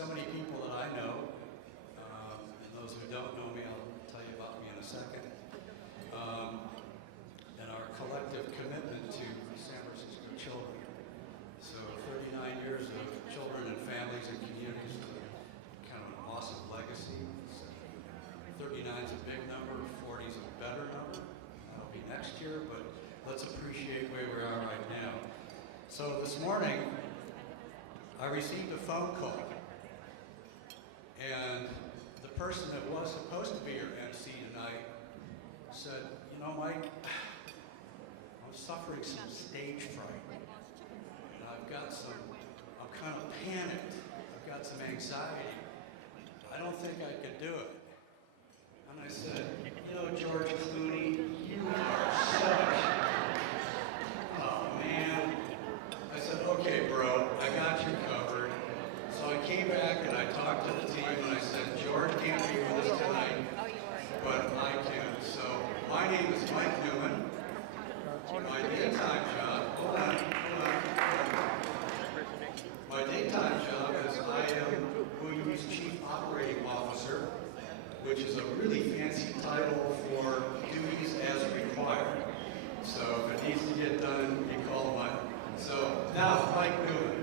so many people that I know, and those who don't know me, I'll tell you about me in a second, and our collective commitment to San Francisco children. So 39 years of children and families and communities, kind of an awesome legacy. 39 is a big number, 40 is a better number. That'll be next year, but let's appreciate where we are right now. So this morning, I received a phone call, and the person that was supposed to be your MC tonight said, you know, Mike, I'm suffering some stage fright, and I'm kind of panicked, I've got some anxiety, I don't think I could do it. And I said, you know, George Clooney, you are such, oh man. I said, okay, bro, I got you covered. So I came back and I talked to the team and I said, George can't be with us tonight, but I can. So my name is Mike Newman. My daytime job, hold on. My daytime job is I am WU's Chief Operating Officer, which is a really fancy title for duties as required. So if it needs to get done, you call Mike. So now, Mike Newman.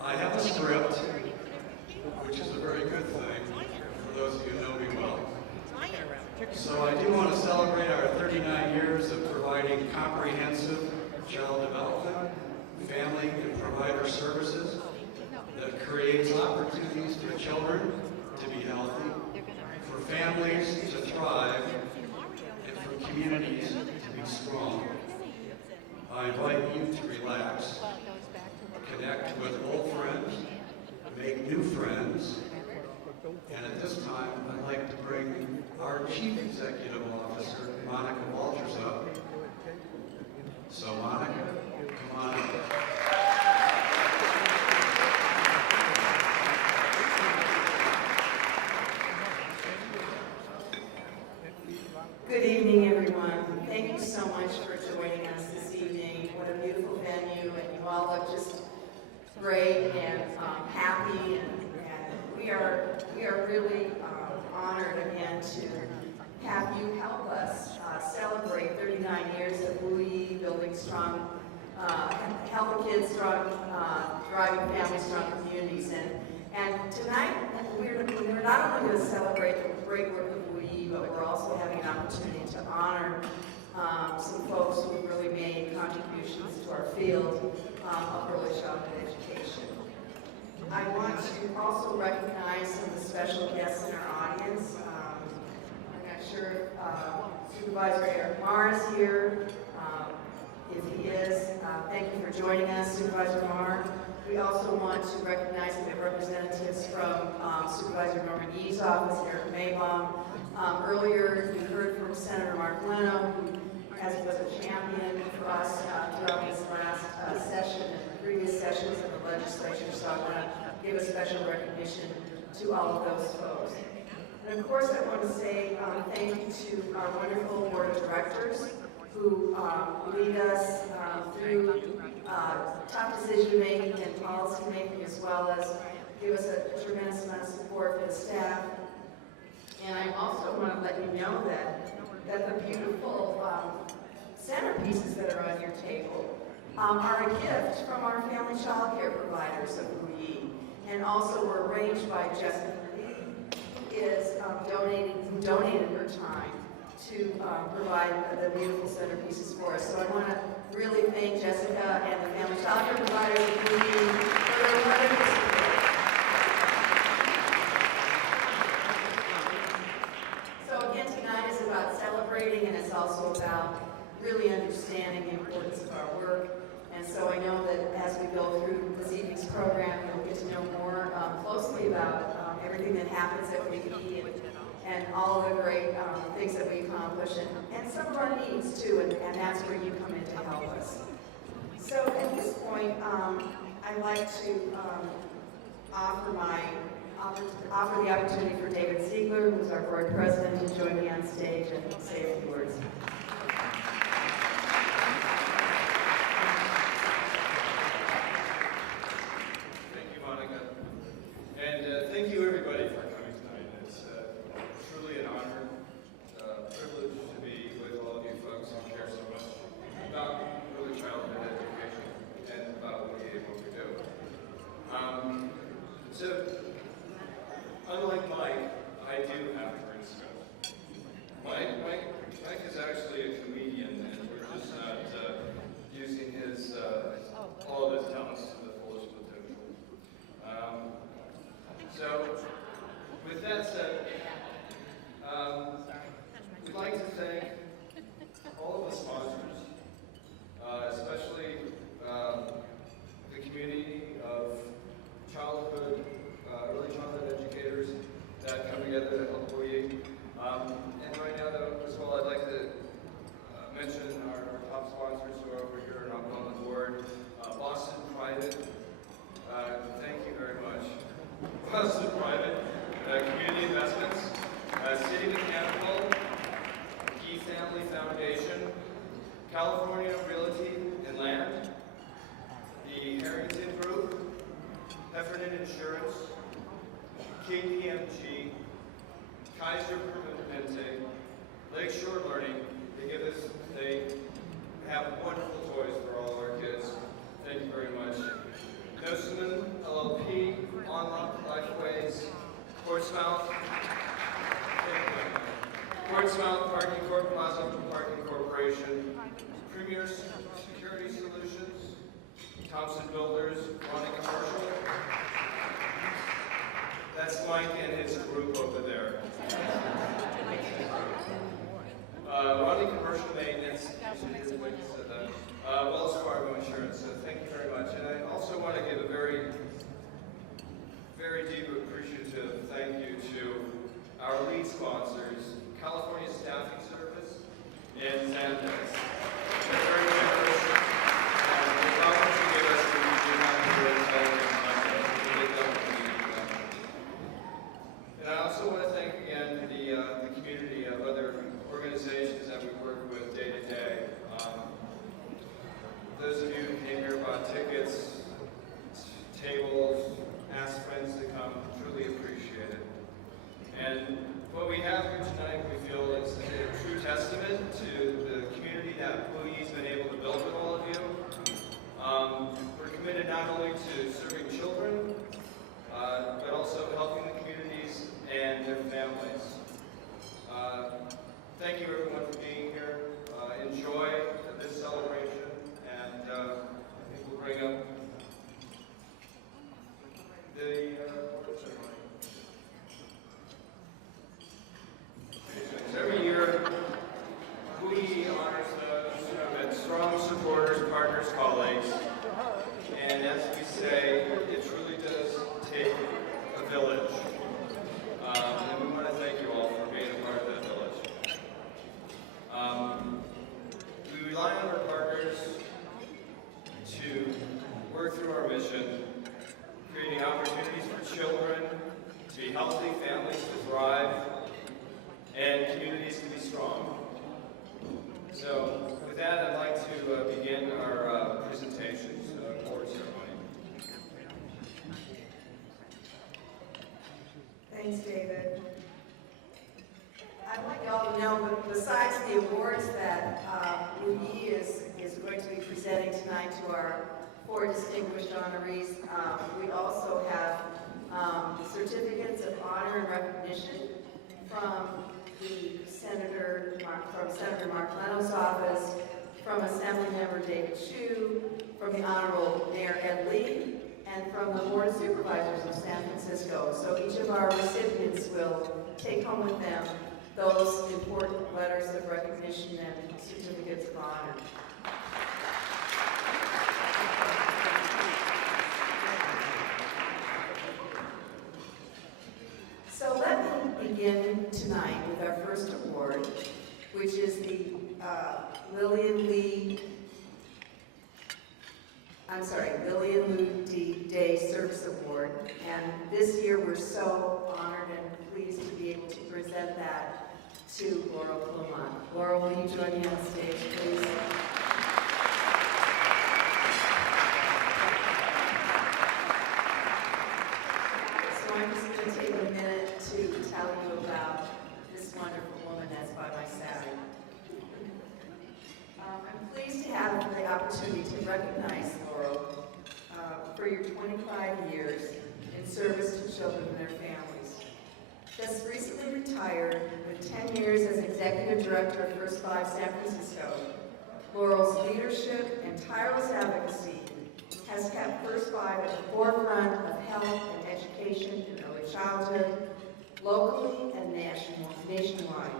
I have a script, which is a very good thing for those of you who know me well. So I do want to celebrate our 39 years of providing comprehensive child development, family and provider services that creates opportunities for children to be healthy, for families to thrive, and for communities to be strong. I invite you to relax, connect with old friends, make new friends, and at this time I'd like to bring our Chief Executive Officer, Monica Walters, up. So Monica, come on up. Good evening, everyone. Thank you so much for joining us this evening. What a beautiful venue, and you all look just great and happy. And we are really honored again to have you help us celebrate 39 years of WUE building strong, helping kids strong, driving families, strong communities. And tonight we're not only going to celebrate the great work of WUE, but we're also having an opportunity to honor some folks who have really made contributions to our field of early childhood education. I want to also recognize some of the special guests in our audience. I'm not sure if Supervisor Eric Marr is here. If he is, thank you for joining us, Supervisor Marr. We also want to recognize the representatives from Supervisor Norman Yee's office, Eric Maybaum. Earlier, you heard from Senator Mark Leno, who was a champion for us throughout this last session and previous sessions of the legislature. So I want to give a special recognition to all of those folks. And of course, I want to say thank you to our wonderful board of directors who lead us through tough decision making and policy making, as well as give us a tremendous amount of support for the staff. And I also want to let you know that the beautiful centerpieces that are on your table are a gift from our family child care providers of WUE, and also were arranged by Jessica, who is who donated her time to provide the beautiful centerpieces for us. So I want to really thank Jessica and the family child care providers of WUE for their wonderful support. So again, tonight is about celebrating, and it's also about really understanding the importance of our work. And so I know that as we go through this evening's program, you'll get to know more closely about everything that happens at WUE and all of the great things that we accomplish, and some of our needs too, and that's where you come in to help us. So at this point, I'd like to offer the opportunity for David Ziegler, who's our board president, to join me on stage and say a few words. And thank you everybody for coming tonight. It's truly an honor, privilege to be with all of you folks who care so much about early childhood education and about what we do. So, unlike Mike, I do have to bring stuff. Mike is actually a comedian, and we're just not using his all of his talents to the fullest potential. So, with that said, we'd like to thank all of the sponsors, especially the community of early childhood educators that come together to help Yee. And right now, though, as well, I'd like to mention our top sponsors who are over here and up on the board. Boston Private, thank you very much. Boston Private, Community Investments, City Mechanical, Yee Family Foundation, California Realty and Land, the Harrington Group, Heffernan Insurance, KPMG, Kaiser Permanente, Lakeshore Learning. They have wonderful toys for all our kids. Thank you very much. Noseman LLP, Unlock Lifeways, Portsmouth Parking Corp, Plaza Parking Corporation, Premier Security Solutions, Thompson Builders, Ronnie Commercial. That's Mike and his group over there. Ronnie Commercial Maintenance, Wells Fargo Insurance. So thank you very much. And I also want to give a very, very deep appreciative thank you to our lead sponsors, California Staffing Service and Zandex. They're very generous, and the problems you give us, we do not do it and I also want to thank again the community of other organizations that we work with day to day. Those of you who came here bought tickets, tables, asked friends to come, truly appreciate it. And what we have here tonight, we feel is a true testament to the community that Yee's been able to build with all of you. We're committed not only to serving children, but also helping the communities and their families. Thank you everyone for being here. Enjoy this celebration, and I think we'll bring up the award ceremony. Every year, we honors those who have been strong supporters, partners, colleagues, and as we say, it truly does take a village. And we want to thank you all for being a part of that village. We rely on our partners to work through our mission, creating opportunities for children to be healthy, families to thrive, and communities to be strong. So, with that, I'd like to begin our presentations, award ceremony. Thanks, David. I'd like you all to know, but besides the awards that Yee is going to be presenting tonight to our 4 distinguished honorees, we also have certificates of honor and recognition from Senator Mark Leno's office, from Assemblymember David Chu, from the Honorable Mayor Ed Lee, and from the Board of Supervisors of San Francisco. So each of our recipients will take home with them those important letters of recognition and certificates of honor. So let me begin tonight with our first award, which is the Lillian Lou Day Service Award. And this year we're so honored and pleased to be able to present that to Laurel Clement. Laurel, will you join me on stage, please? So I'm just going to take a minute to tell you about this wonderful woman that's by my side. I'm pleased to have the opportunity to recognize Laurel for your 25 years in service to children and their families. Just recently retired with 10 years as Executive Director of First Five San Francisco, Laurel's leadership and tireless advocacy has kept First Five at the forefront of health and education in early childhood, locally and nationwide.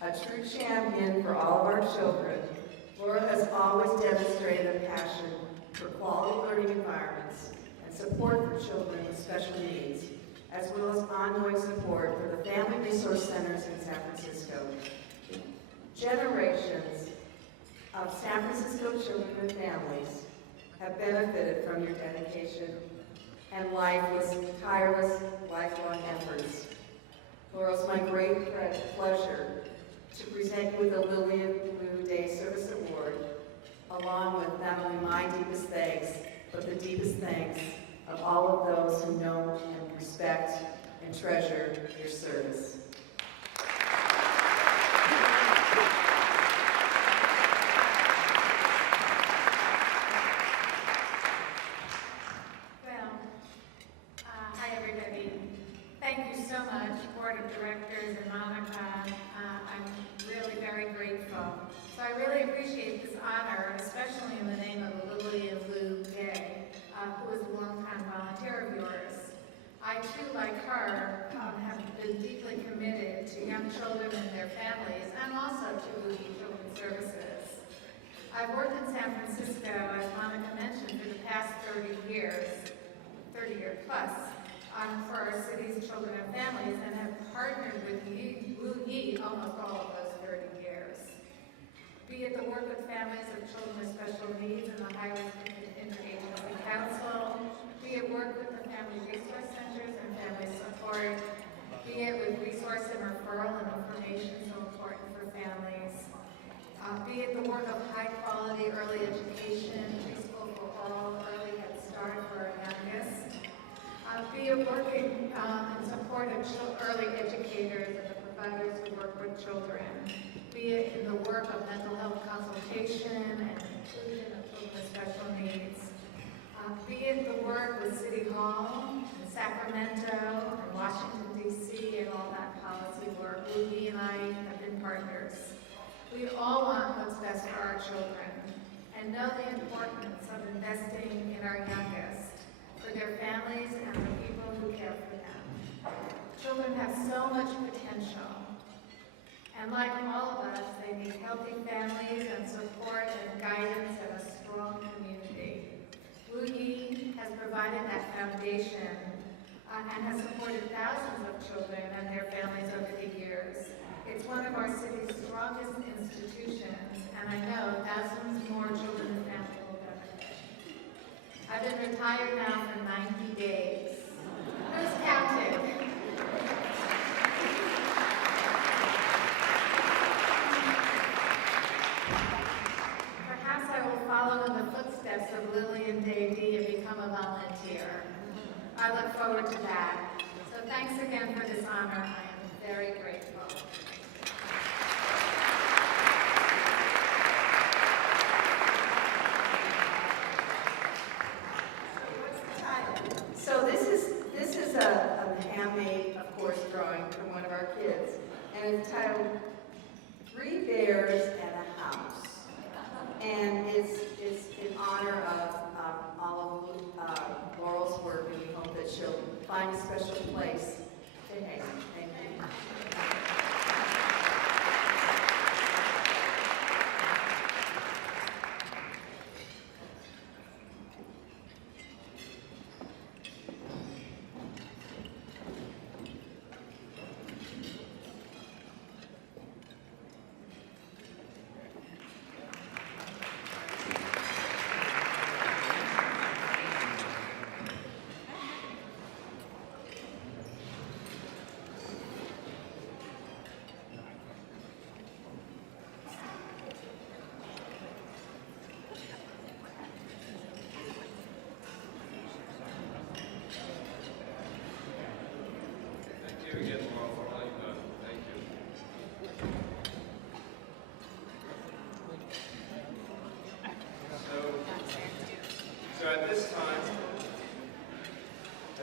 A true champion for all of our children, Laura has always demonstrated a passion for quality learning environments and support for children with special needs, as well as ongoing support for the Family Resource Centers in San Francisco. Generations of San Francisco children and families have benefited from your dedication and tireless, lifelong efforts. Laurel, it's my great pleasure to present you with the Lily of Blue Day Service Award, along with not only my deepest thanks, but the deepest thanks of all of those who know and respect and treasure your service. Hi everybody. Thank you so much, Board of Directors and Monica. I'm really very grateful. So I really appreciate this honor, especially in the name of Lily and Lou Gay, who is a longtime volunteer of yours. I too, like her, have been deeply committed to young children and their families, and also to Children's Services. I've worked in San Francisco, as Monica mentioned, for the past 30 year plus, for our city's children and families, and have partnered with Wu Yee almost all of those 30 years. Be it the work with families of children with special needs in the Highlands Interagency Council, be it work with the Family Resource Centers and family support, be it with resource and referral and information so important for families, be it the work of high-quality early education, preschool for all, early Head Start for our youngest, be it working in support of early educators and the providers who work with children, be it in the work of mental health consultation and inclusion of children with special needs, be it the work with City Hall in Sacramento and Washington, D.C., and all that policy work. Ruby and I have been partners. We all want what's best for our children and know the importance of investing in our youngest, for their families and the people who care for them. Children have so much potential, and like all of us, they need healthy families and support and guidance and a strong community. Wu Yee has provided that foundation and has supported thousands of children and their families over the years. It's one of our city's strongest institutions, and I know thousands more children and families will benefit. I've been retired now for 90 days. Who's counting? Perhaps I will follow in the footsteps of Lily and Davey and become a volunteer. I look forward to that. So thanks again for this honor. I am very grateful. So this is a handmade, of course, drawing from one of our kids, and it's titled "Three Bears and a House," and it's in honor of all of Laurel's work, and we hope that she'll find a special place to hang. Thank you. you again, Laurel, for all you've done. Thank you. So at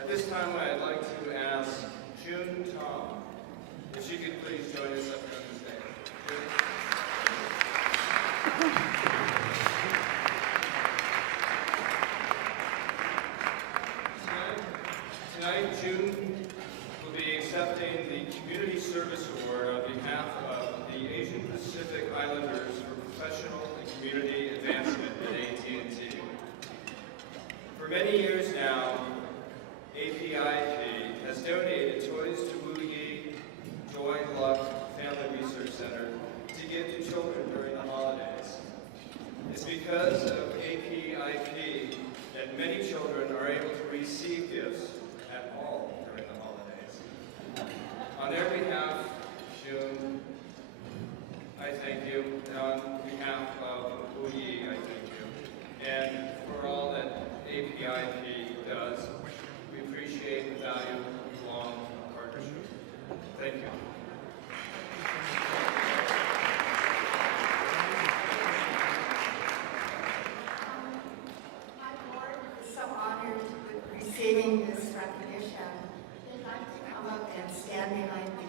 this time, I'd like to ask June Tom if she could please join us up here on the stage. June? Tonight, June will be accepting the Community Service Award on behalf of the Asian Pacific Islanders for professional and community advancement at AT&T. For many years now, APIP has donated toys to Yee Gala Family Research Center to give to children during the holidays. It's because of APIP that many children are able to receive gifts at all during the holidays. On their behalf, June, I thank you. And on behalf of Yee, I thank you. And for all that APIP does, we appreciate and value long partnership. Thank you. My board is so honored with receiving this recognition. They'd like to come up and stand behind me.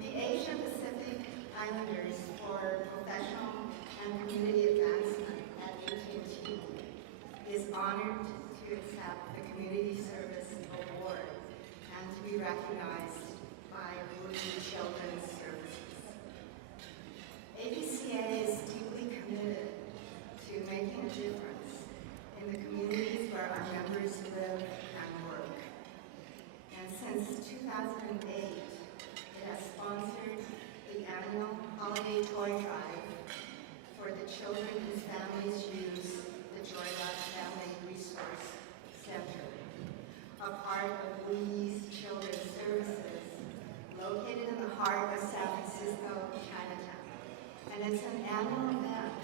The Asia Pacific Islanders for Professional and Community Advancement at AT&T is honored to accept the Community Service Award and to be recognized by Wounded Children's Services. APCA is deeply committed to making a difference in the communities where our members live and work. And since 2008, it has sponsored the annual holiday toy drive for the children whose families use the Joy Luck Family Resource Center, a part of Yee's Children's Services, located in the heart of San Francisco, Chinatown. And it's an annual event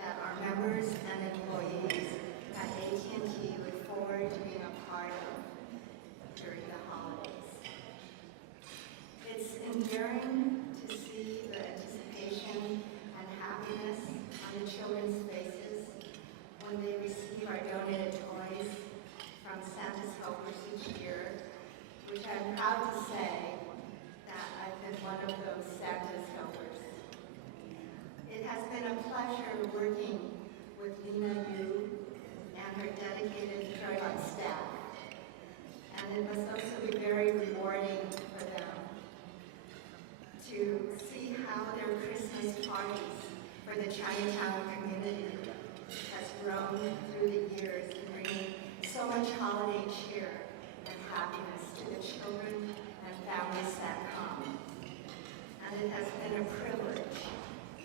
that our members and employees at AT&T look forward to being a part of during the holidays. It's endearing to see the anticipation and happiness on the children's faces when they receive our donated toys from Santa's helpers each year, which I'm proud to say that I've been one of those Santa's helpers. It has been a pleasure working with Lena Yu and her dedicated Joy Luck staff. And it must also be very rewarding for them to see how their Christmas parties for the Chinatown community has grown through the years and bringing so much holiday cheer and happiness to the children and families that come. And it has been a privilege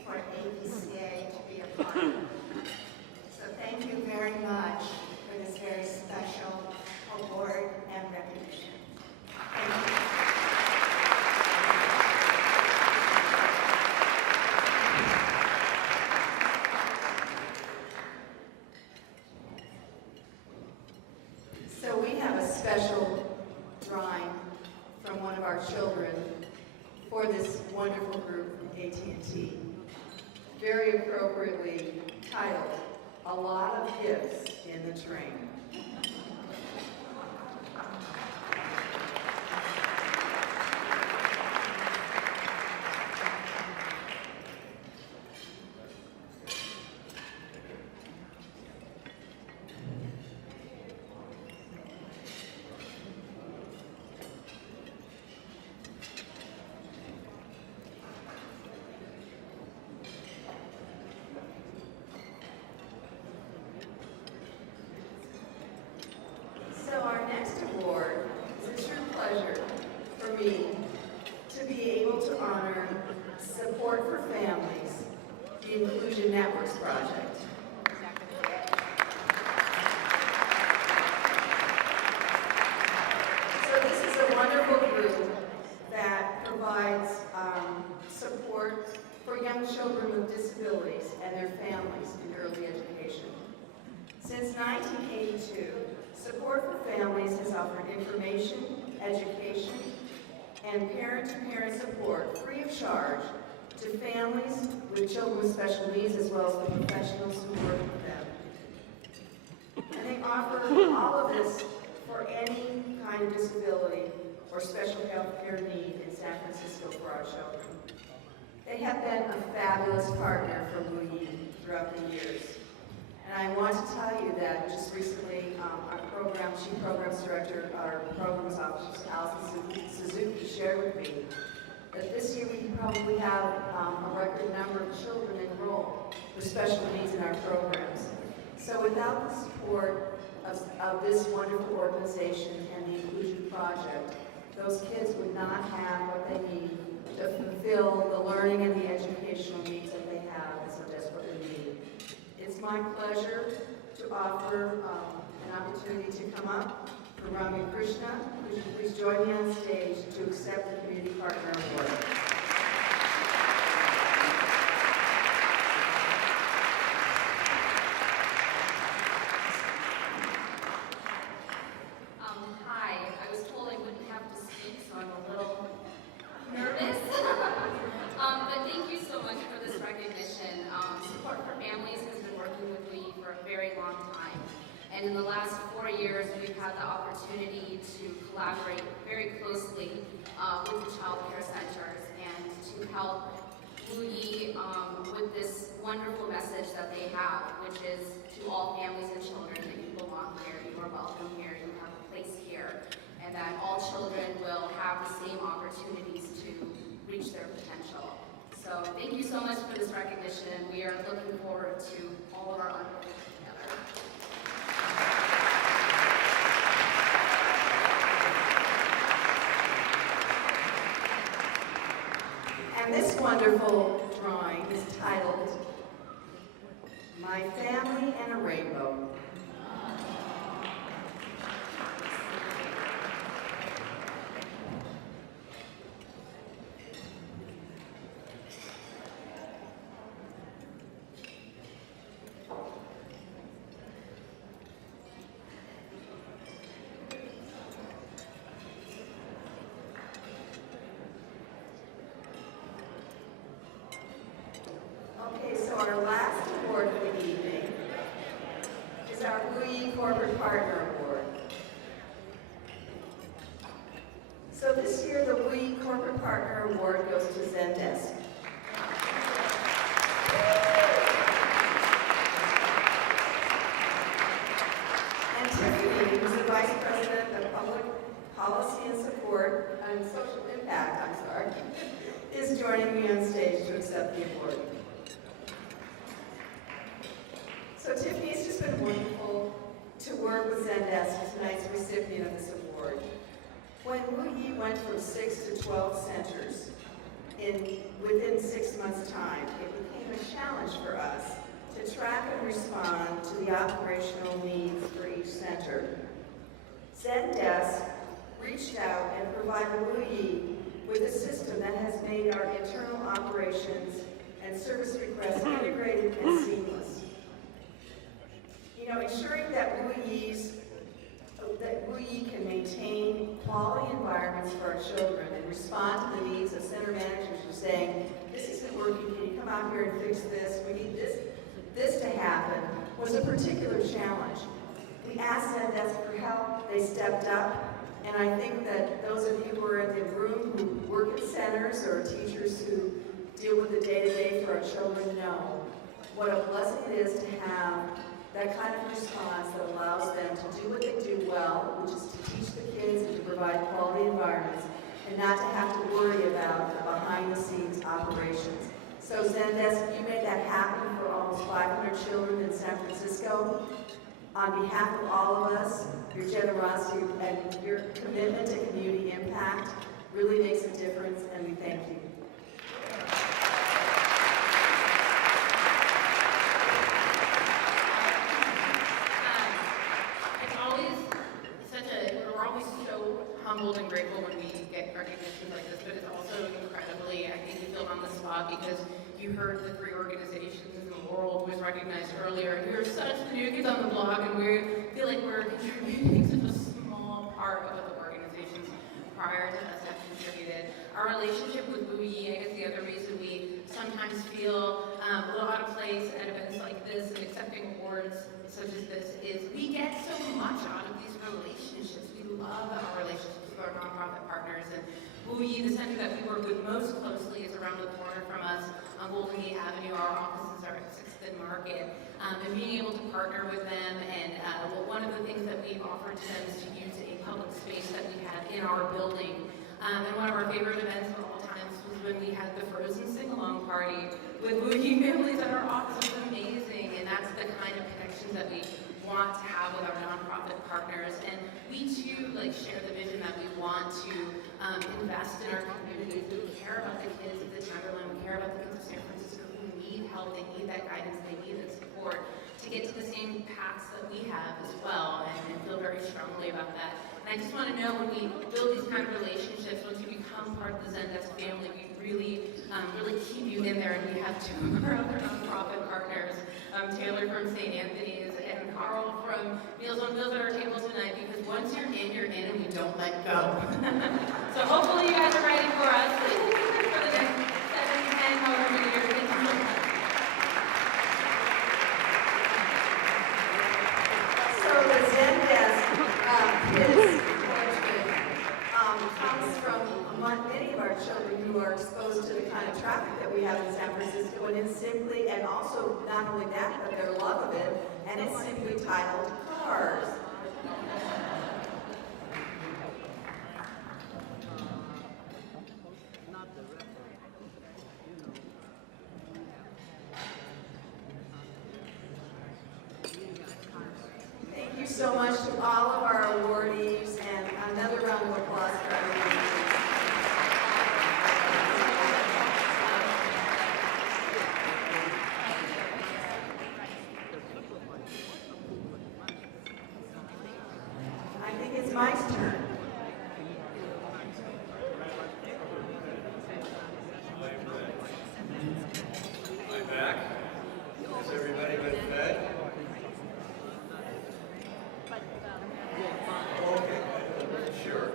for APCA to be a part of. So thank you very much for this very special award and recognition. Thank you. So we have a special drawing from one of our children for this wonderful group from AT&T, very appropriately titled, "A Lot of Gifts in the Train." So our next award is a true pleasure for me to be able to honor Support for Families, the Inclusion Networks Project. So this is a wonderful group offered information, education, and parent-to-parent support free of charge to families with children with special needs as well as the professionals who work with them. And they offer all of this for any kind of disability or special health care need in San Francisco for our children. They have been a fabulous partner for Yee throughout the years. And I want to tell you that just recently, our Chief Programs Director, our Programs Officer, Allison Suzuki, shared with me that this year we probably have a record number of children enrolled with special needs in our programs. So without the support of this wonderful organization and the Inclusion Project, those kids would not have what they need to fulfill the learning and the educational needs that they have and so desperately need. It's my pleasure to offer an opportunity to come up for Rami Krishna. Would you please join me on stage to accept the Community Partner Award. Hi, I was told I wouldn't have to speak, so I'm a little nervous. But thank you so much for this recognition. Support for Families has been working with Yee for a very long time. And in the last 4 years, we've had the opportunity to collaborate very closely with the child care centers and to help Yee with this wonderful message that they have, which is to all families and children that you belong here, you are welcome here, you have a place here, and that all children will have the same opportunities to reach their potential. So thank you so much for this recognition. We are looking forward to all of our other work together. And this wonderful drawing is titled, My Family and a Rainbow. Okay, so our last award of the evening is our Yee Corporate Partner Award. So this year, the Yee Corporate Partner Award goes to Zendesk. And Tiffany, who's the Vice President of Public Policy and Support and Social Impact, is joining me on stage to accept the award. So Tiffany, it's just been wonderful to work with Zendesk, tonight's recipient of this award. When Yee went from 6 to 12 centers within 6 months' time, it became a challenge for us to track and respond to the operational needs for each center. Zendesk reached out and provided Yee with a system that has made our internal operations and service requests integrated and seamless. You know, ensuring that Yee can maintain quality environments for our children and respond to the needs of center managers who are saying, this isn't working, can you come out here and fix this? We need this to happen, was a particular challenge. We asked Zendesk for help, they stepped up, and I think that those of you who are in the room who work at centers or teachers who deal with the day-to-day for our children know what a blessing it is to have that kind of response that allows them to do what they do well, which is to teach the kids and to provide quality environments, and not to have to worry about the behind-the-scenes operations. So Zendesk, you made that happen for almost 500 children in San Francisco. On behalf of all of us, your generosity and your commitment to community impact really makes a difference, and we thank you. We're always so humbled and grateful when we get recognitions like this, but it's also incredibly, I think you feel on the spot because you heard the 3 organizations in the world was recognized earlier, and we're such the new kids on the block, and we feel like we're contributing such a small part prior to us have contributed. Our relationship with Yee, I guess the other reason we sometimes feel a little out of place at events like this and accepting awards such as this is we get so much out of these relationships. We love our relationships with our nonprofit partners. And Yee, the center that we work with most closely, is around the corner from us on Golden Gate Avenue. Our offices are at 6th and Market. And being able to partner with them, and one of the things that we've offered to them is to use a public space that we have in our building. And one of our favorite events of all times was when we had the Frozen sing-along party with Yee families at our office. It was amazing, and that's the kind of connections that we want to have with our nonprofit partners. And we too share the vision that we want to invest in our communities. We care about the kids of the Timberland. We care about the kids of San Francisco who need help. They need that guidance. They need that support to get to the same paths that we have as well, and feel very strongly about that. And I just want to know, when we build these kind of relationships, once you become part of the Zendesk family, we really keep you in there. And we have two of our other nonprofit partners, Taylor from St. Anthony's and Carl from Meals on Wheels, at our table tonight, because once you're in, and we don't let go. So hopefully you guys are ready for us for the next 7, 10, however many years. Thank you so much. So the Zendesk kids comes from among many of our children who are exposed to the kind of traffic that we have in San Francisco, and it's simply, and also not only that, but their love of it, and it's simply titled Cars. Thank you so much to all of our awardees, and another round of applause for everyone. I think it's Mike's turn. I'm back. Has everybody been fed? Okay, sure.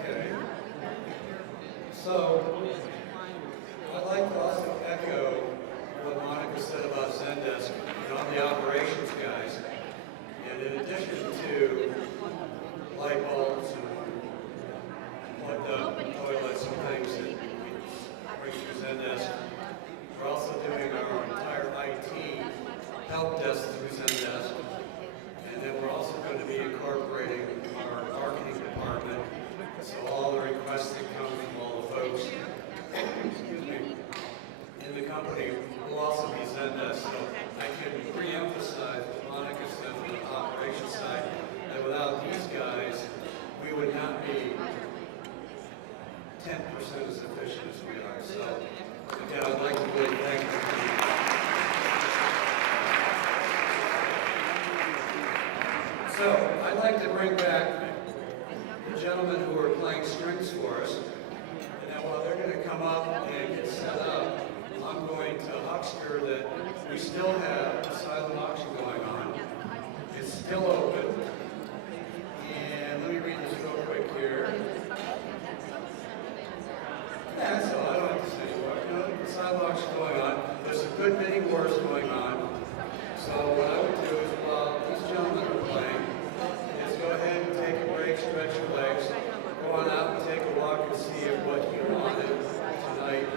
Okay. So, I'd like to also echo what Monica said about Zendesk. I'm the operations guys. And in addition to light bulbs and toilets and things that we bring through Zendesk, we're also doing our entire IT help desk through Zendesk. And then we're also going to be incorporating our marketing department. So all the requests that come from all the folks in the company will also be Zendesk. So I can re-emphasize what Monica said from the operations side, that without these guys, we would not be 10% as efficient as we are. So again, I'd like to really thank you. So I'd like to bring back the gentlemen who are playing strings for us. And then while they're going to come up and get set up, I'm going to huckster that we still have a silent auction going on. It's still open. And let me read this real quick here. Yeah, that's all. I don't have to say anymore. You know, the silent auction going on. There's some good bidding wars going on. So what I would do is, while these gentlemen are playing, is go ahead and take a break, stretch your legs, go on out and take a walk and see if what you wanted tonight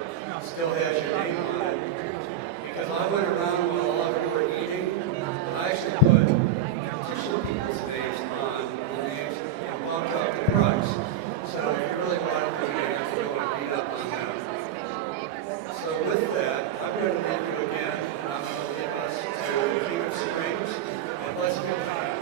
still has your name on it. Because I went around while all of you were eating, and I actually put additional people's names on the names and bumped up the price. So if you really want to, you have to go and beat up on them. So with that, I'm going to leave you again, and I'm going to leave us to the King of Strings, and let's go back.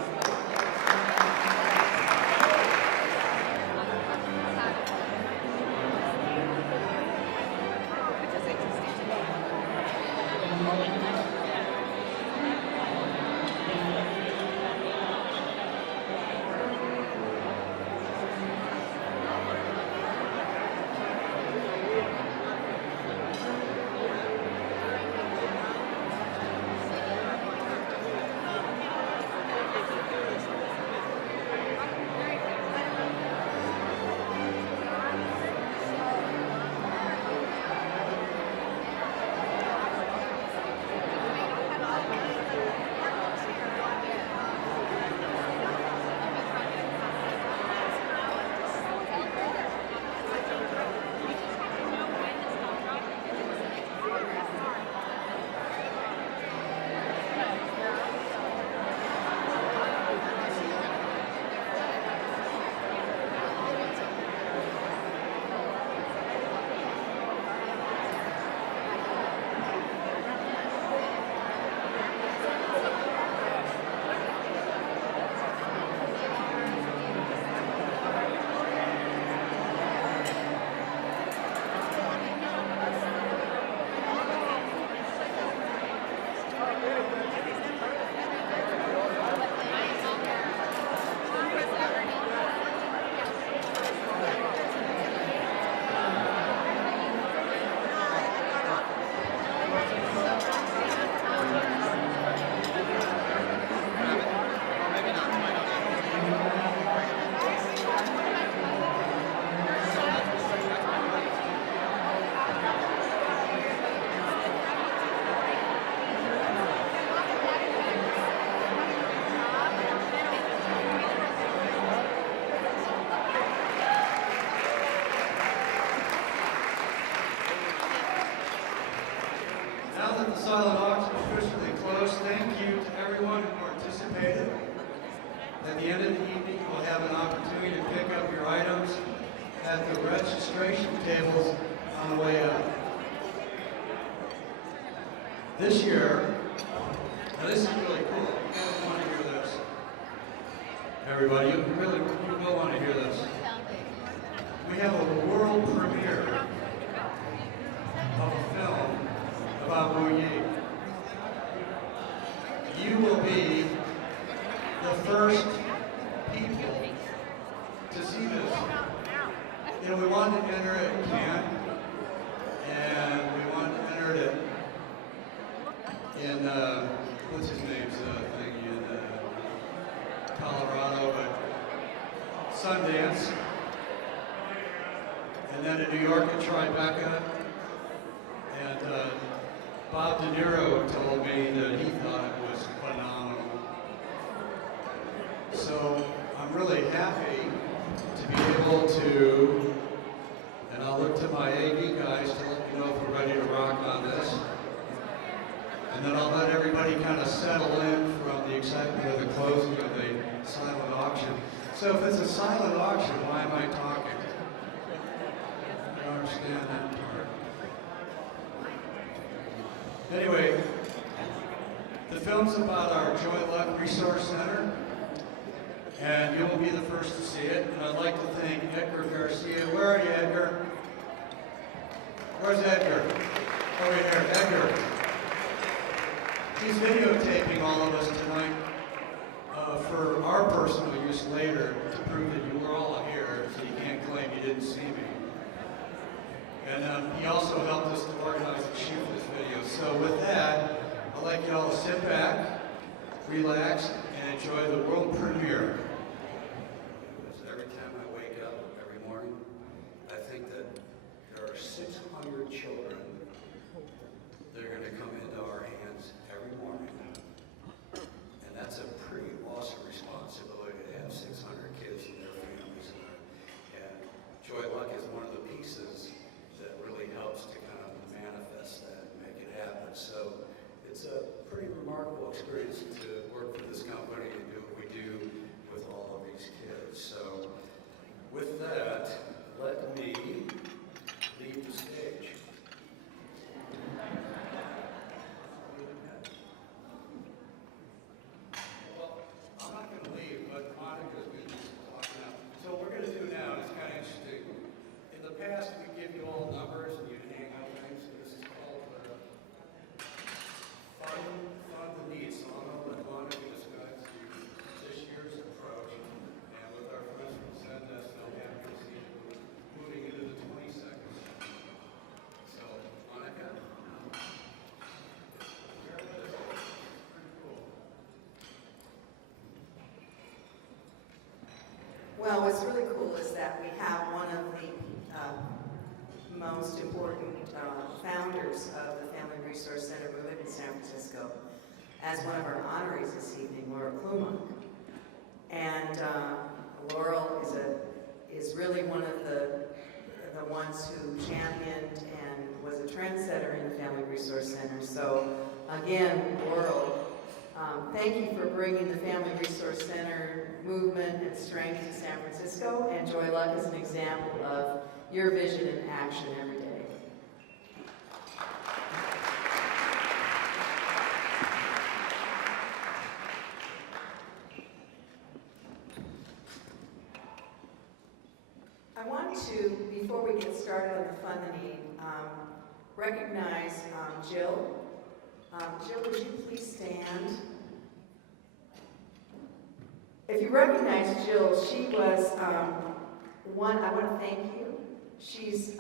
silent auction officially closed. Thank you to everyone who participated. At the end of the evening, you'll have an opportunity to pick up your items at the registration tables on the way out. This year, now this is really cool. You guys want to hear this? Everybody, you will want to hear this. We have a world premiere of a film about Wu Yee. You will be the first people to see this. You know, we wanted to enter it in Cannes, and we wanted to enter it in, what's his name's thing in Colorado, but Sundance. And then in New York at Tribeca. And Bob De Niro told me that he thought it was phenomenal. So I'm really happy to be able to, and I'll look to my AV guys to let me know if we're ready to rock on this. And then I'll let everybody kind of settle in from the excitement of the closing of the silent auction. So if it's a silent auction, why am I talking? I don't understand that part. Anyway, the film's about our Joy Luck Resource Center, and you'll be the first to see it. And I'd like to thank Edgar Garcia. Where are you, Edgar? Where's Edgar? Over here, Edgar. He's videotaping all of us tonight for our personal use later to prove that you were all here, so you can't claim you didn't see me. And he also helped us to organize and shoot this video. So with that, I'd like you all to sit back, relax, and enjoy the world premiere. Every time I wake up every morning, I think that there are 600 children that are going to come into our hands every morning. And that's a pretty awesome responsibility to have 600 kids and their families. And Joy Luck is one of the pieces that really helps to kind of manifest that and make it happen. So it's a pretty remarkable experience to work for this company and do what we do with all of these kids. So with that, let me leave the stage. Well, I'm not going to leave, but Monica's going to be talking now. So what we're going to do now is kind of interesting. In the past, we give you all numbers and you'd hang out things. So this is called Fund the Needs. So I'm going to let Monica describe to you this year's approach. And with our friends from Zendesk, they'll have you see moving into the 22nd. So, Monica? Here it is. Pretty cool. Well, what's really cool is that we have one of the most important founders of the Family Resource Center movement in San Francisco as one of our honorees this evening, Laura Klumach. And Laurel is really one of the ones who championed and was a trendsetter in the Family Resource Center. So again, Laurel, thank you for bringing the Family Resource Center movement and strength to San Francisco, and Joy Luck is an example of your vision in action every day. I want to, before we get started on the Fund the Need, recognize Jill. Jill, would you please stand? If you recognize Jill, she was one, I want to thank you. She's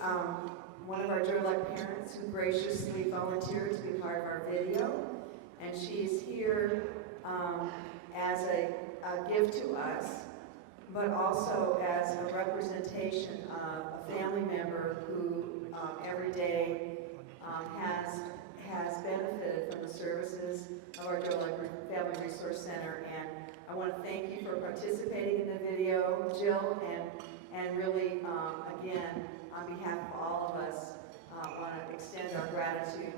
one of our Joy Luck parents who graciously volunteered to be part of our video. And she's here as a gift to us, but also as a representation of a family member who every day has benefited from the services of our Joy Luck Family Resource Center. And I want to thank you for participating in the video, Jill, and really, again, on behalf of all of us, want to extend our gratitude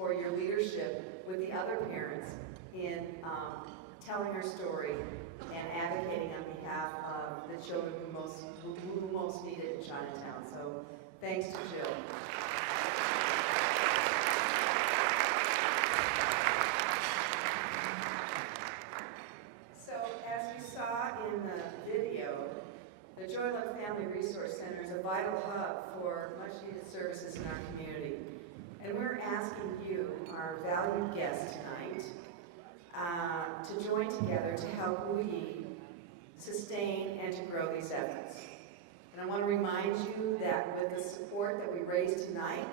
for your leadership with the other parents in telling her story and advocating on behalf of the children who most need it in Chinatown. So thanks to Jill. So as we saw in the video, the Joy Luck Family Resource Center is a vital hub for much needed services in our community. And we're asking you, our valued guests tonight, to join together to help Wu Yee sustain and to grow these efforts. And I want to remind you that with the support that we raised tonight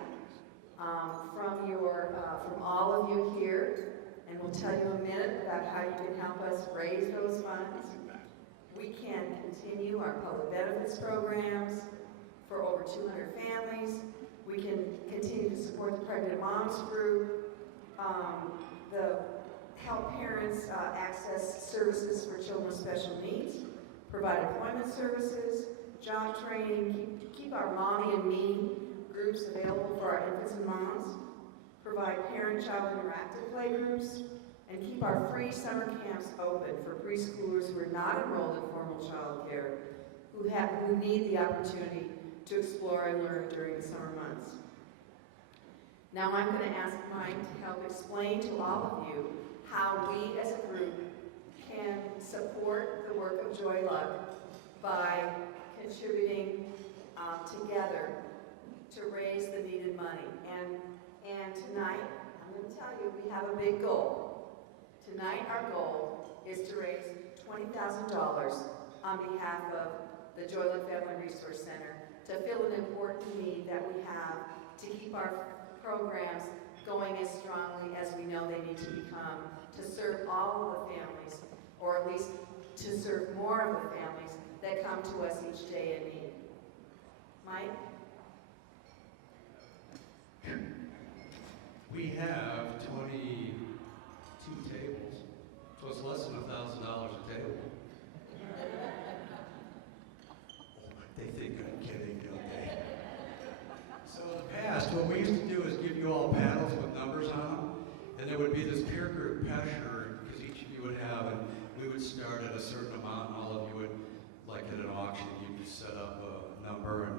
from all of you here, and we'll tell you in a minute about how you can help us raise those funds, we can continue our public benefits programs for over 200 families. We can continue to support the Pregnant Moms Group, the help parents access services for children with special needs, provide employment services, job training, keep our Mommy and Me groups available for our infants and moms, provide parent-child interactive play groups, and keep our free summer camps open for preschoolers who are not enrolled in formal child care, who need the opportunity to explore and learn during the summer months. Now I'm going to ask Mike to help explain to all of you how we as a group can support the work of Joy Luck by contributing together to raise the needed money. And tonight, I'm going to tell you, we have a big goal. Tonight, our goal is to raise $20,000 on behalf of the Joy Luck Family Resource Center to fill an important need that we have to keep our programs going as strongly as we know they need to become, to serve all of the families, or at least to serve more of the families that come to us each day in need. Mike? We have 22 tables, so it's less than $1,000 a table. They think I'm kidding, don't they? So in the past, what we used to do is give you all panels with numbers on them, and there would be this peer group pressure, because each of you would have, and we would start at a certain amount, and all of you would, like at an auction, you'd set up a number,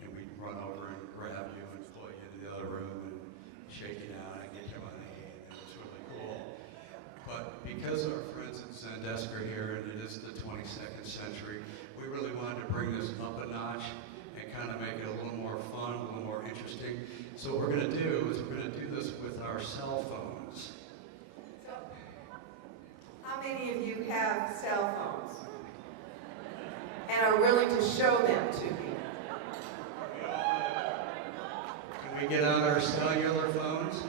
and we'd run over and grab you and pull you into the other room and shake you down and get your money, and it was really cool. But because our friends at Zendesk are here, and it is the 22nd century, we really wanted to bring this up a notch and kind of make it a little more fun, a little more interesting. So what we're going to do is we're going to do this with our cell phones. So, how many of you have cell phones and are willing to show them to me? Can we get out our cellular phones?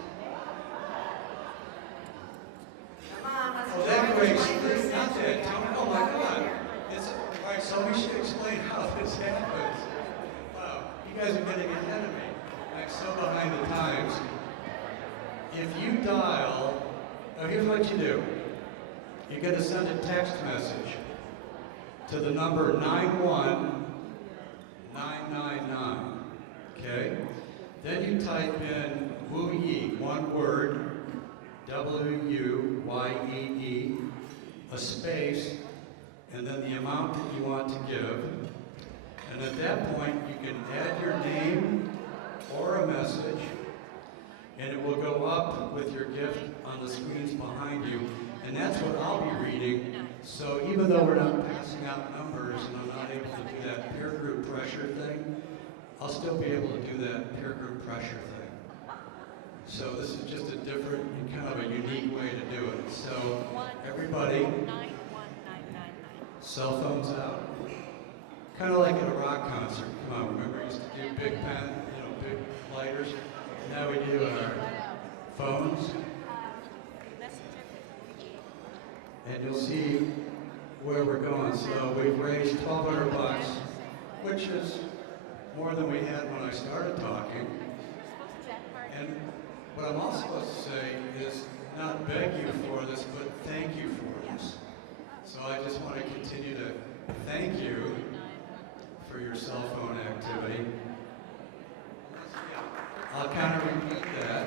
Come on, let's Oh, that join great the 21st screen, not century. that. Tony, oh my God. All right, so we should explain how this happens. Wow, you guys are getting ahead of me. I'm so behind the times. If you dial, now here's what you do. You're going to send a text message to the number 91999, okay? Then you type in Wu Yee, one word, W-U-Y-E-E, a space, and then the amount that you want to give. And at that point, you can add your name or a message, and it will go up with your gift on the screens behind you. And that's what I'll be reading. So even though we're not passing out numbers and I'm not able to do that peer group pressure thing, I'll still be able to do that peer group pressure thing. So this is just a different, kind of a unique way to do it. So everybody, cell phones out. Kind of like at a rock concert. Come on, remember we used to do big pen, big lighters? Now we do our phones. And you'll see where we're going. So we've raised $1,200, which is more than we had when I started talking. And what I'm also supposed to say is not beg you for this, but thank you for this. So I just want to continue to thank you for your cell phone activity. I'll kind of repeat that.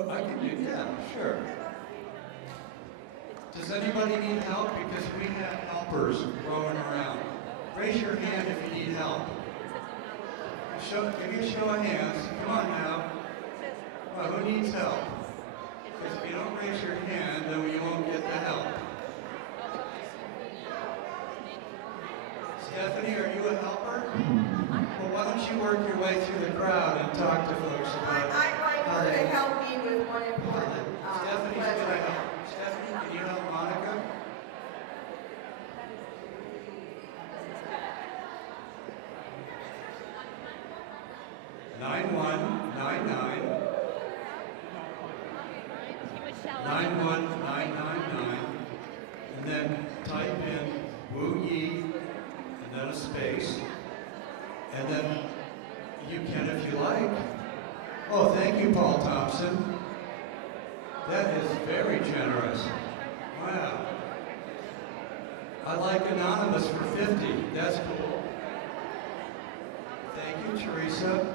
Oh, I can do, yeah, sure. Does anybody need help? Because we have helpers roaming around. Raise your hand if you need help. Give me a show of hands. Come on now. Come on, who needs help? Because if you don't raise your hand, then you won't get the help. Stephanie, are you a helper? Well, why don't you work your way through the crowd and talk to folks about I'd like how her they... to help me with one important Stephanie's pledge going to right now. help. Stephanie, can you help Monica? Nine one 91999, and then type in Wu Yee, and then a space, and then you can if you like. Oh, thank you, Paul Thompson. That is very generous. Wow. I like Anonymous for 50. That's cool. Thank you, Teresa.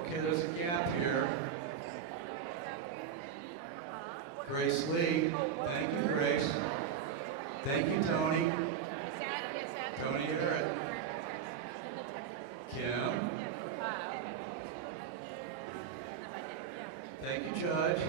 Okay, there's a gap here. Grace Lee. Thank you, Grace. Thank you, Tony. Tony, you're it. Kim. Thank you, Judge.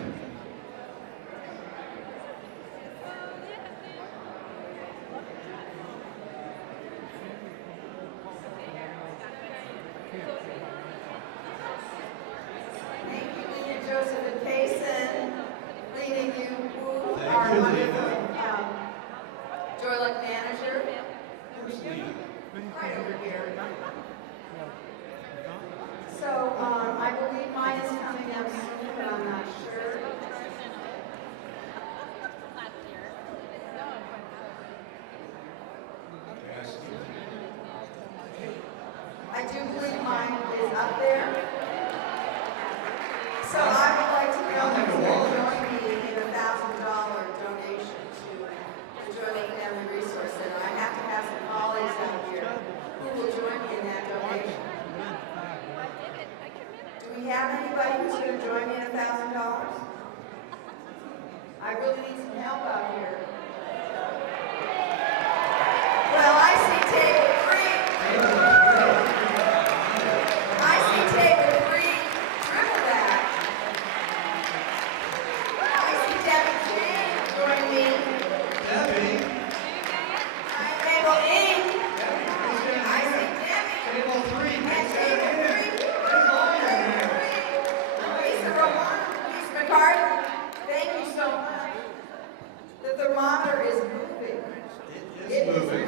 Thank you, Lena, Joseph, and Payson. Lena, you Thank are you, wonderful. Lena. Joy Luck Manager. Where's Lena? Right over here. So, I believe mine is coming up soon, but I'm not sure. Yes. I do believe mine is up there. So I would like to know who's going to join me in a $1,000 donation to the Joy Luck Family Resource Center. I have to have some colleagues out here who will join me in that donation. Do we have anybody who's going to join me in $1,000? I really need some help out here. Well, I see table 3. I see table 3. Triple that. I see Debbie Jane join me. Debbie. I table E. Debbie, please get I here. see Debbie. Table 3. And Please get table here. 3. There's all your hands. Lisa Romano, Lisa McCarthy, thank you so much. The thermometer is moving. It is moving.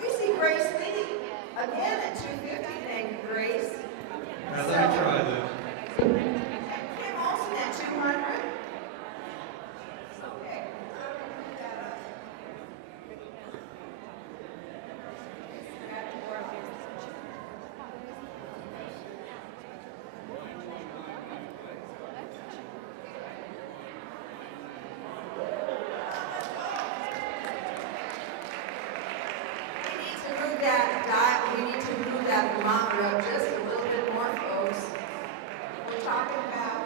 We see Grace Lee again at 250. Thank you, Grace. Now let me try this. Kim Olsen at 200. Okay. We need to move that thermometer up just a little bit more, folks. We're talking about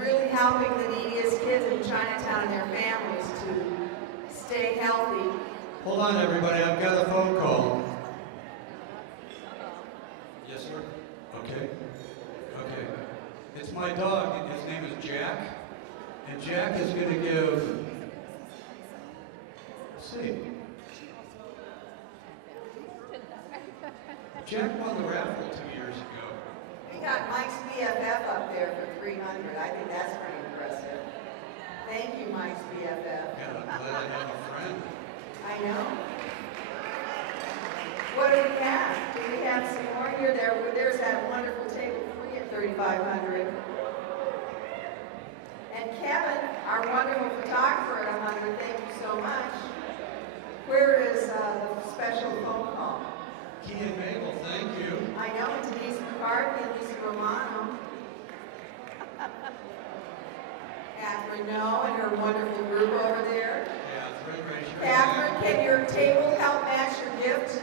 really helping the neediest kids in Chinatown and their families to stay healthy. Hold on, everybody. I've got a phone call. Yes, sir? Okay. Okay. It's my dog. His name is Jack. And Jack is going to give... Let's see. Jack won the raffle 2 years ago. We got Mike's BFF up there for 300. I think that's pretty impressive. Thank you, Mike's BFF. Yeah, I'm glad I have a friend. I know. What do we have? Do we have some more here? There's that wonderful table 3 at 3,500. And Kevin, our wonderful photographer at 100, thank you so much. Where is the special phone call? Key and Mabel, thank you. I know, and Denise McCarthy and Lisa Romano. Catherine No and her wonderful group over there. Catherine, raise your hand. Catherine, can your table help match your gift?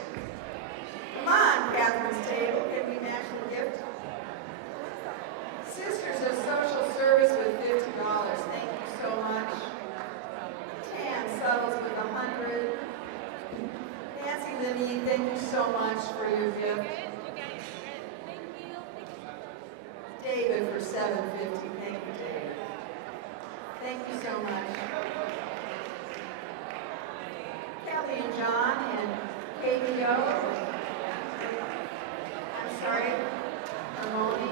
750. Thank you, Dave. Thank you so much. Kelly and John and KBO. I'm sorry. Harmony.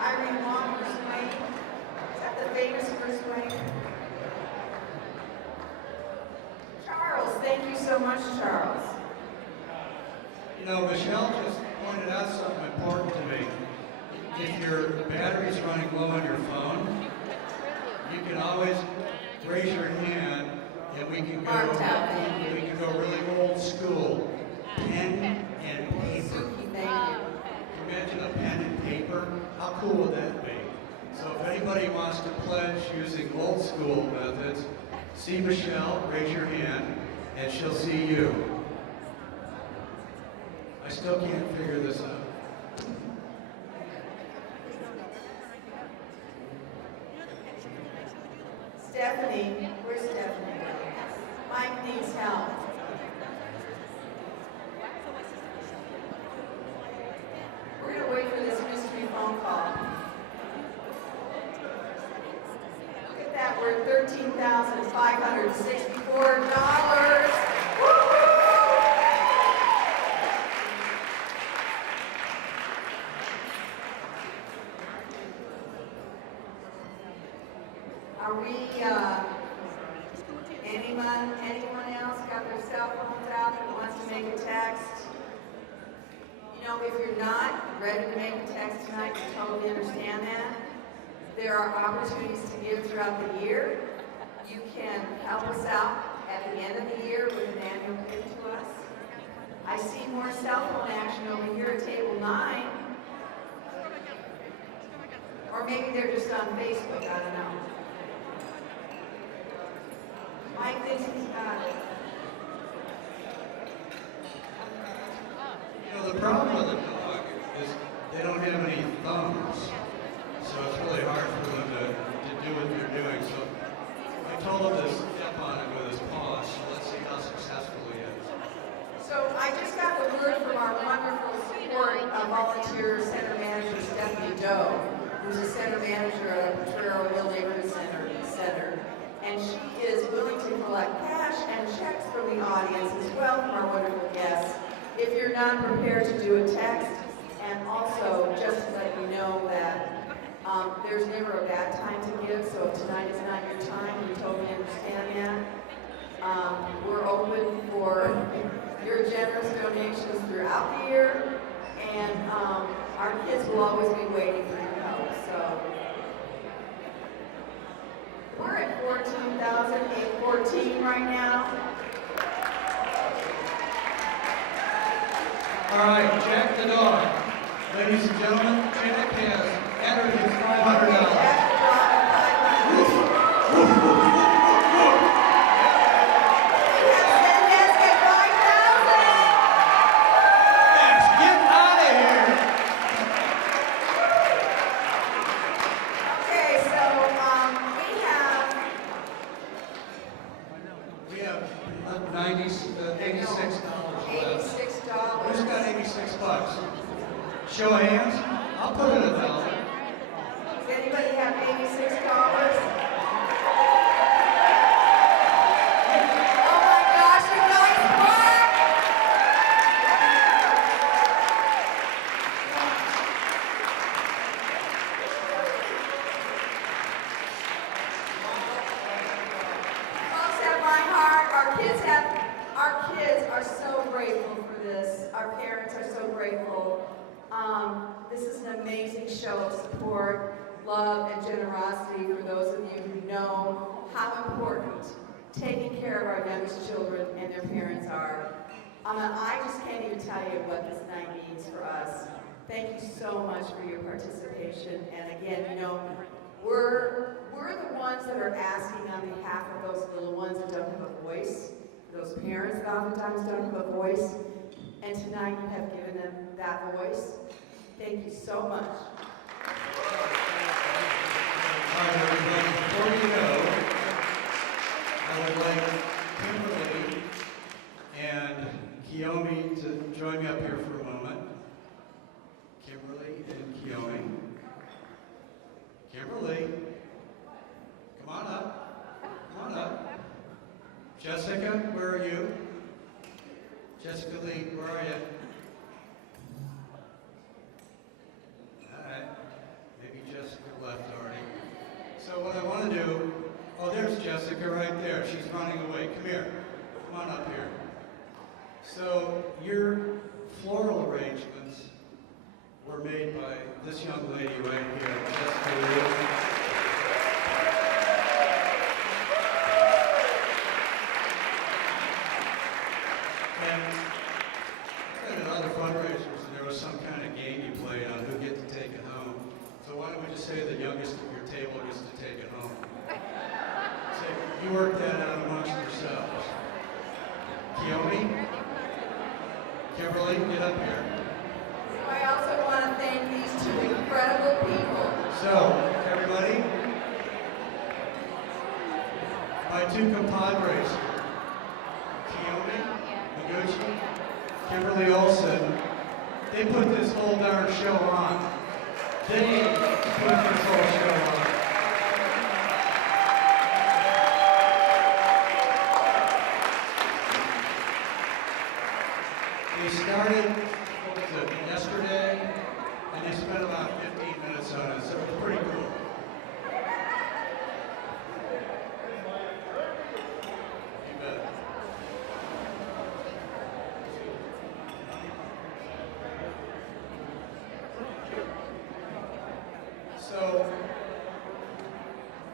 Irene Wong, Bruce Wayne. Is that the famous Bruce Wayne? Charles, thank you so much, Charles. You know, Michelle just pointed out something important to me. If your battery's running low on your phone, you can always raise your hand and we can go really old school. Pen and paper. Imagine a pen and paper. How cool would that be? So if anybody wants to pledge using old school methods, see Michelle, raise your hand, and she'll see you. I still can't figure this out. Stephanie, where's Stephanie? Mike needs help. We're going to wait for this mystery phone call. Look at that, we're at $13,564. Are we, anyone else got their cell phones out that wants to make a text? You know, if you're not ready to make a text tonight, we totally understand that. There are opportunities to give throughout the year. You can help us out at the end of the year with an annual gift to us. I see more cell phone action over here at table 9. Or maybe they're just on Facebook, I don't know. Mike thinks he's got it. You know, the problem with a dog is they don't have any thumbs. So it's really hard for them to do what they're doing. So I told him to step on it with his paws. So let's see how successful he is. So I just got the word from our wonderful support volunteer center manager, Stephanie Doe, who's a center manager at Potrero Hill Neighborhood Center. And she is willing to collect cash and checks from the audience as well from our wonderful guests. If you're not prepared to do a text, and also just to let you know that there's never a bad time to give, so if tonight is not your time, we totally understand that. We're open for your generous donations throughout the year, and our kids will always be waiting for your help. So we're at 14,814 right now. All right, Jack the dog. Ladies and gentlemen, Jack has entered his $500. Show of hands. I'll put it $1. Does anybody have $86? Oh my gosh, you guys won! Folks have my heart. Our kids are so grateful for this. Our parents are so grateful. This is an amazing show of support, love, and generosity for those of you who know how important taking care of our youngest children and their parents are. I just can't even tell you what this night means for us. Thank you so much for your participation. And again, you know, we're the ones that are asking on behalf of those little ones that don't have a voice, those parents that oftentimes don't have a voice. And tonight you have given them that voice. Thank you so much. All right, everybody, before you go, I would like Kimberly and Kiyomi to join me up here for a moment. Kimberly and Keone. Kimberly, come on up. Come on up. Jessica, where are you? Jessica Lee, where are you? All right. Maybe Jessica left already. So what I want to do, oh, there's Jessica right there. She's running away. Come here. Come on up here. So your floral arrangements were made by this young lady right here, Jessica Lee. And at other fundraisers, there was some kind of game you played on who get to take it home. So why don't we just say the youngest at your table gets to take it home? So you work that out amongst yourselves. Keone? Kimberly, get up here. I also want to thank these two incredible people. So, everybody, my two compadres, Keone Noguchi, Kimberly Olsen, they put this whole darn show on. They put this whole show on. They started, what was it, yesterday, and they spent about 15 minutes on it, so it was pretty cool. You bet. So,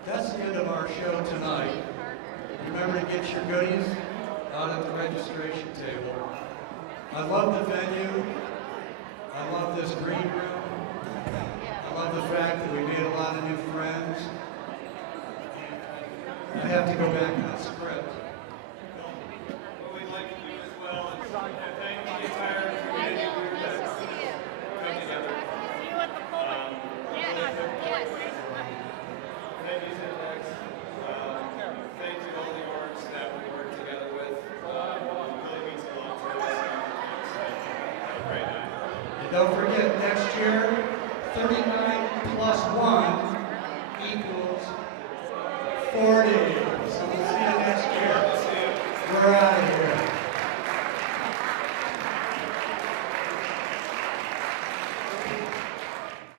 that's the end of our show tonight. Remember to get your goodies out at the registration table. I love the venue. I love this green room. I love the fact that we made a lot of new friends. I have to go back on script. What we'd like to do as well is thank the entire community group that's come together. Thank you, Zendex. Thank you all the orgs that we work together with. It really means a lot to us. Have a great night. And don't forget, next year, 39 plus 1 equals 40.